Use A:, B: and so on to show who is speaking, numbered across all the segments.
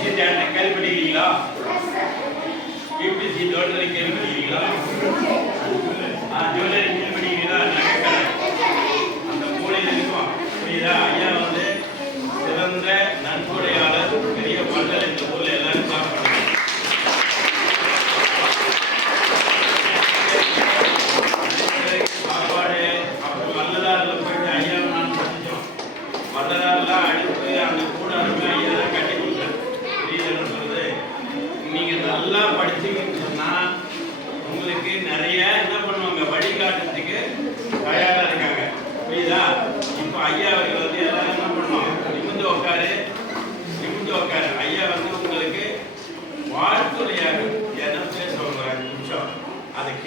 A: BDC theatre கேள்விப்பட்டீங்களா BBC தோட்டரை கேள்விப்பட்டீங்களா ஜுவல்லரி கேள்விப்பட்டீங்களா நகைக்கடை. அந்த மூலையில் இருக்கும்? புரியுதா ஐயா வந்து சிறந்த நன்கொடையாளர் பெரிய மண்டல் இந்த ஊர்ல எல்லாரும் சாப்பிடுறாங்க சாப்பாடு அப்புறம் வல்லதாரில் போயிட்டு ஐயா நான் சந்திச்சோம் வல்லதாரெல்லாம் அடுத்து அந்த கூட அருமை ஐயா தான் கட்டி கொடுத்தாரு புரியுதுன்னு சொல்றது நீங்க நல்லா படிச்சீங்கன்னு சொன்னா உங்களுக்கு நிறைய என்ன பண்ணுவாங்க வழிகாட்டுறதுக்கு தயாரா இருக்காங்க புரியுதா இப்போ ஐயா அவர்கள் வந்து எல்லாரும் என்ன பண்ணுவாங்க நிமிந்து உட்காரு நிமிந்து உட்காரு ஐயா வந்து உங்களுக்கு வாழ்த்துறையாக எதை பேச ஒரு அஞ்சு நிமிஷம்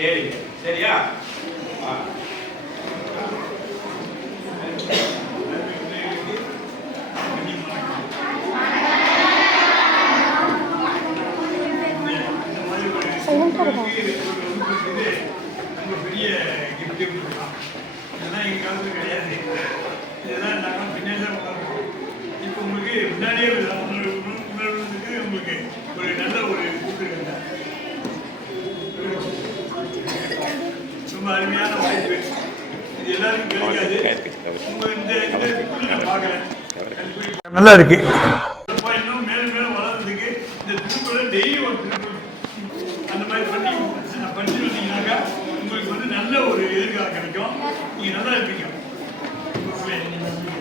A: அதை சரியா? ஆ.
B: சைலண்டாக இருக்கா
C: பெரிய gift கொடுக்கலாம். இதெல்லாம் எங்கள் காலத்தில் கிடையாது. இதெல்லாம் நாங்கள் பின்னாடி தான் இப்போ உங்களுக்கு முன்னாடியே உணர்வு உணர்வுக்கு உங்களுக்கு ஒரு நல்ல ஒரு ரொம்ப அருமையான வாய்ப்பு. இது எல்லாருக்கும் கிடைக்காது. உங்க இந்த இந்த பார்க்குறேன். நல்லா இருக்கு. இன்னும் மேலும் மேலும் வளர்றதுக்கு இந்த திருக்குறள் டெய்லி ஒரு திருக்குறள் அந்த மாதிரி பண்ணி பண்ணி வந்தீங்கன்னாக்கா உங்களுக்கு வந்து நல்ல ஒரு எதிர்காலம் கிடைக்கும். நீங்கள் நல்லா இருப்பீங்க.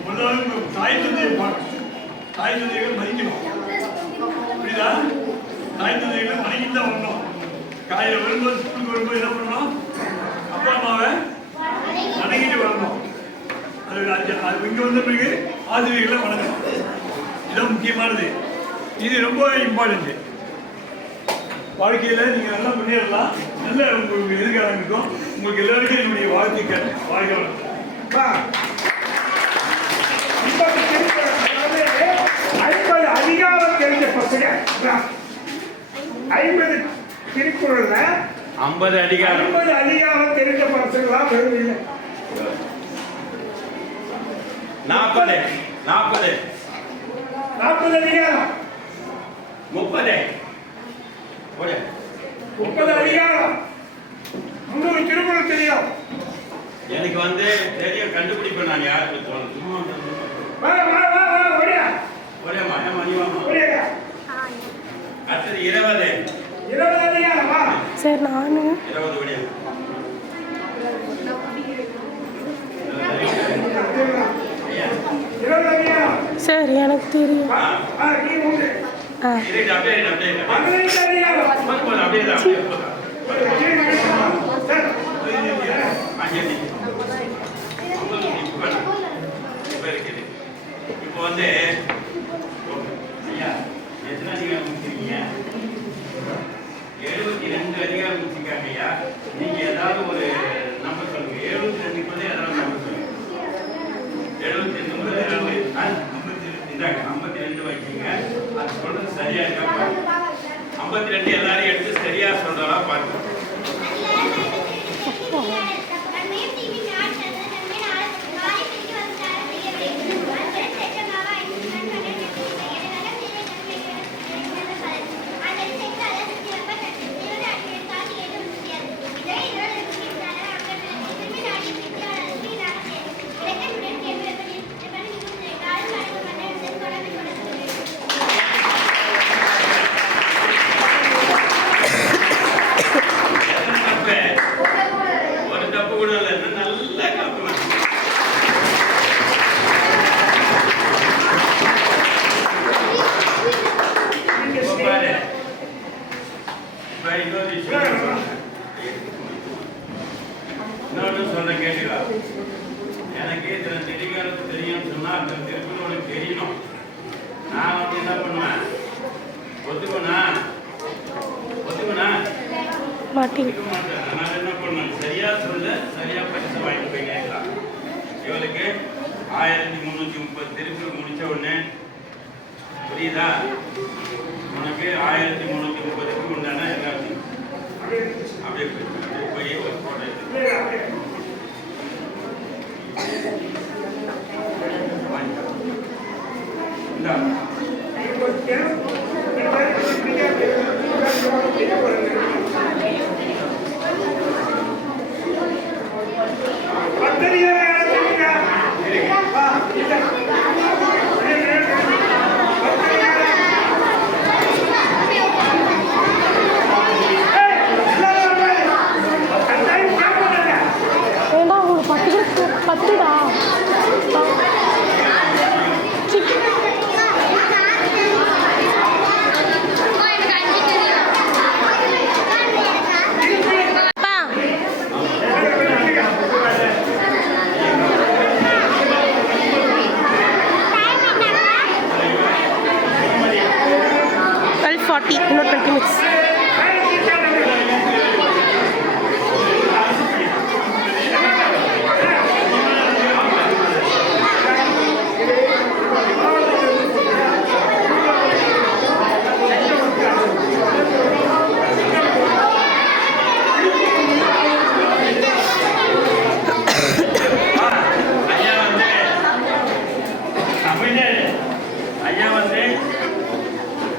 C: முதல்ல உங்க தாய் தந்தையை பார்க்கணும். தாய் தந்தைகளை மதிக்கணும். புரியுதா? தாய் தந்தைகளை மதிக்கிட்டு தான் வரணும். காலையில் வரும்போது ஸ்கூலுக்கு வரும்போது என்ன பண்ணணும்? அப்பா அம்மாவை வணங்கிட்டு வரணும். அது அது அது இங்கே வந்த பிறகு ஆசிரியர்களை வணங்கணும். இதுதான் முக்கியமானது. இது ரொம்ப இம்பார்ட்டன்ட் வாழ்க்கையில் நீங்கள் நல்லா முன்னேறலாம். நல்ல உங்களுக்கு எதிர்காலம் இருக்கும். உங்களுக்கு எல்லாருக்கும் என்னுடைய வாழ்த்துக்கள். வாழ்க்கை வளம்.
D: ஐம்பது அதிகாரம் தெரிஞ்ச பசங்க ஐம்பது திருக்குறள்ல
A: ஐம்பது அதிகாரம்.
D: ஐம்பது அதிகாரம் தெரிஞ்ச பசங்களா வருவீங்க
A: நாற்பது நாற்பது.
D: நாற்பது அதிகாரம்.
A: முப்பது.
D: முப்பது அதிகாரம். முன்னூறு திருக்குறள் தெரியும்.
A: எனக்கு வந்து தெரியும் கண்டுபிடிப்பேன் நான் யாருக்கு தோணும். சும்மா வாம்மா.
D: ஒடியா
A: அடுத்தது இருபது.
D: இருபது அதிகாரம்.
B: சார்
D: நானும்
B: சார் எனக்கு தெரியும். ஆ.
A: இன்னொரு. இன்னொன்று சொல்ல கேட்டுக்கா எனக்கு இத்தனை திரிகாலத்து தெரியும்னு சொன்னா அந்த திருக்குறள் தெரியணும். நான் வந்து என்ன பண்ணுவேன்? இருக்க மாட்டேன். அதனால என்ன பண்ணணும்? சரியா சொல்ல சரியா பரிசு வாங்கி போய் கேட்கலாம். இவளுக்கு ஆயிரத்தி முந்நூற்றி முப்பது திருக்குறள் முடிச்ச உடனே புரியுதா? உனக்கு ஆயிரத்தி முந்நூற்றி முப்பதுக்கு உண்டான அப்படியே கிட்டுடா Forty, not twenty minutes.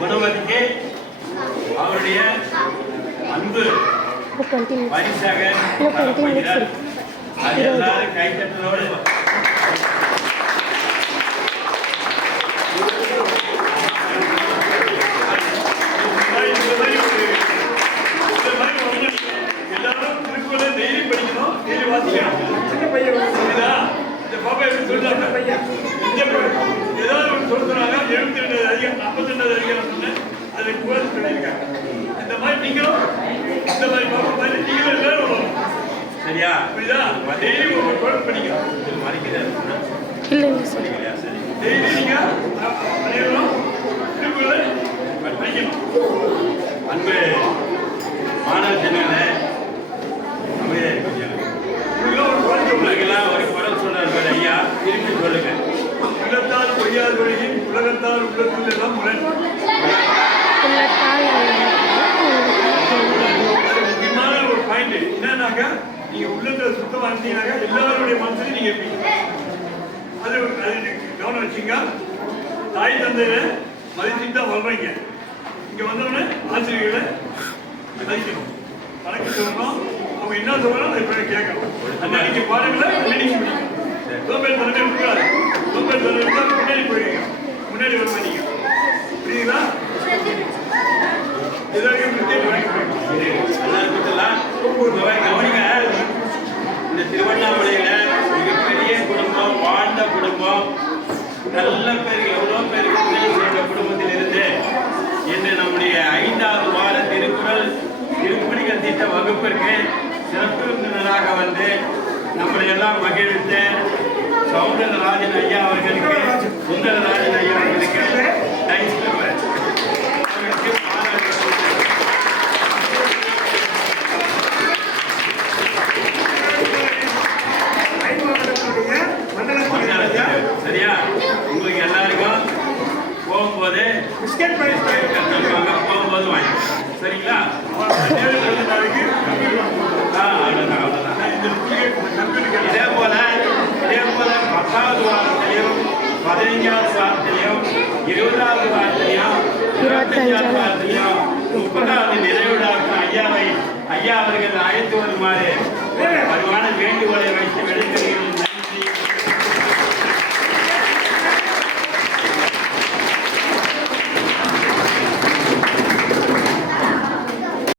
A: குணவதிக்கு அவருடைய அன்பு பரிசாக அது எல்லாரும் கைத்தட்டலோடு
C: இந்த மாதிரி ஒரு இந்த மாதிரி ஒரு எல்லாரும் திருக்குறளை டெய்லி படிக்கணும் டெய்லி வாசிக்கணும்
D: சின்ன பையன்
C: புரியுதா? இந்த பாப்பா எப்படி சொல்றாங்க இந்த பையன் ஏதாவது ஒன்று சொல்றாங்க எழுபத்தி ரெண்டு அதிகம் நாற்பத்தி ரெண்டாவது அதிகம் சொன்னேன் அதை கூட சொல்லியிருக்காங்க இந்த மாதிரி நீங்களும் நீங்களும் எல்லாரும் வரணும்.
A: சரியா?
C: புரியுதா? டெய்லி ஒரு குரல் படிக்கணும்
A: இது மறைக்கிறாரு
B: இல்லை இல்லை சார்.
C: டெய்லி நீங்க அனைவரும் திருக்குறளை படிக்கணும்.
A: அன்பு மாணவ சென்னல
C: நீங்க உள்ளத்துல சுத்தமா இருந்தீங்கன்னாக்கா எல்லாருடைய மனசுலையும் நீங்க இருப்பீங்க. அது அது கவனம் வச்சுங்க தாய் தந்தையில மதிச்சுட்டு தான் வளர்றீங்க இங்க வந்தவொடனே ஆசிரியர்களை மதிக்கணும். வணக்கம் சொல்லணும். அவங்க என்ன சொல்லணும் அதை போய் கேட்கணும். அன்னைக்கு பாடங்களை அன்னைக்கு முடிக்கணும் தலைமை இருக்காது சோம்பேறி தலைமை முன்னாடி போயிருக்கீங்க முன்னாடி வர மாட்டீங்க. புரியுதா?
A: நல்ல பேர் எவ்வளோ பேருக்கு எங்கள் குடும்பத்தில் இருந்து இன்று நம்முடைய ஐந்தாவது வார திருக்குறள் திருப்பணிகள் திட்ட வகுப்பிற்கு சிறப்பு விருந்தினராக வந்து நம்மளை எல்லாம் மகிழ்வித்த சவுந்தரராஜன் ஐயா அவர்களுக்கு சுந்தரராஜன் ஐயா அவர்களுக்கு தேங்க்ஸ் பெறுவேன் அவர்களுக்கு மாணவர்களுக்கு
D: ஐமாவட்டத்துடைய மண்டலத்துடைய
A: சரியா உங்களுக்கு எல்லாருக்கும் போகும்போது
D: பிஸ்கட் பிரைஸ்
A: போகும்போது வாங்கி சரிங்களா?
C: இந்த
A: இதே போல இதே போல பத்தாவது வாரத்திலையும் பதினைஞ்சாவது வாரத்திலையும் இருபதாவது வாரத்திலையும் இருபத்தஞ்சாவது வாரத்திலையும் முப்பதாவது ஐயாவை ஐயா அவர்கள் அழைத்து வருமாறு வருமான வேண்டுகோளை வைத்து விடைபெறுகிறேன்